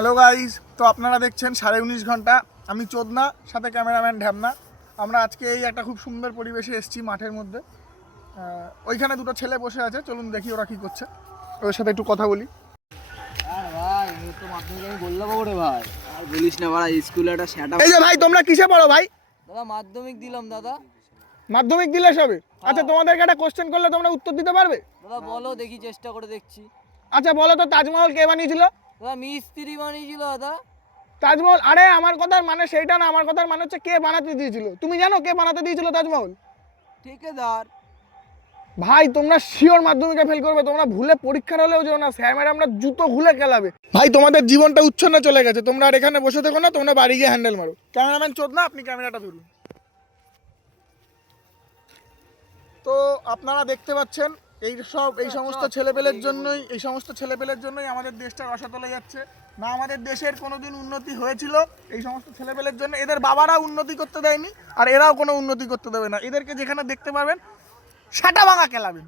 Hello guys, তো আপনারা দেখছেন 19.5 ঘন্টা। আমি চোদনা, সাথে ক্যামেরাম্যান ঢ্যামনা। আমরা আজকে এই একটা খুব সুন্দর পরিবেশে এসেছি মাঠের মধ্যে। ওইখানে দুটো ছেলে বসে আছে, চলুন দেখি ওরা কি করছে, ওদের সাথে একটু কথা বলি। ভাই আমি তো মাধ্যমিক আমি বললাম ওরে ভাই আর বলিস না ভাই, স্কুলে একটা সেটা। এই যে ভাই, তোমরা কিসে পড়ো ভাই? দাদা মাধ্যমিক দিলাম দাদা। মাধ্যমিক দিলে সবে? আচ্ছা, তোমাদেরকে একটা কোশ্চেন করলে তোমরা উত্তর দিতে পারবে? দাদা বলো দেখি, চেষ্টা করে দেখছি। আচ্ছা বলো তো, তাজমহল কে বানিয়েছিল? দাদা মিস্ত্রি বানিয়েছিল দাদা। তাজমহল? আরে আমার কথার মানে সেইটা না, আমার কথার মানে হচ্ছে কে বানাতে দিয়েছিল। তুমি জানো কে বানাতে দিয়েছিল তাজমহল? ঠিকাদার। ভাই তোমরা শিওর মাধ্যমিকে ফেল করবে, তোমরা ভুলে পরীক্ষার হলেও যেও না, স্যার ম্যাডামরা জুতো খুলে খেলাবে। ভাই তোমাদের জীবনটা উচ্ছন্নে চলে গেছে, তোমরা আর এখানে বসে থেকো না, তোমরা বাড়ি গিয়ে হ্যান্ডেল মারো। ক্যামেরাম্যান চোদনা, আপনি ক্যামেরাটা ধরুন। তো আপনারা দেখতে পাচ্ছেন এই সমস্ত ছেলেপেলের জন্যই আমাদের দেশটা রসাতলে যাচ্ছে। না আমাদের দেশের কোনোদিন উন্নতি হয়েছিল এই সমস্ত ছেলেপেলের জন্য। এদের বাবারা উন্নতি করতে দেয়নি, আর এরাও কোনো উন্নতি করতে দেবে না। এদেরকে যেখানে দেখতে পাবেন সাটা ভাঙা খেলাবেন।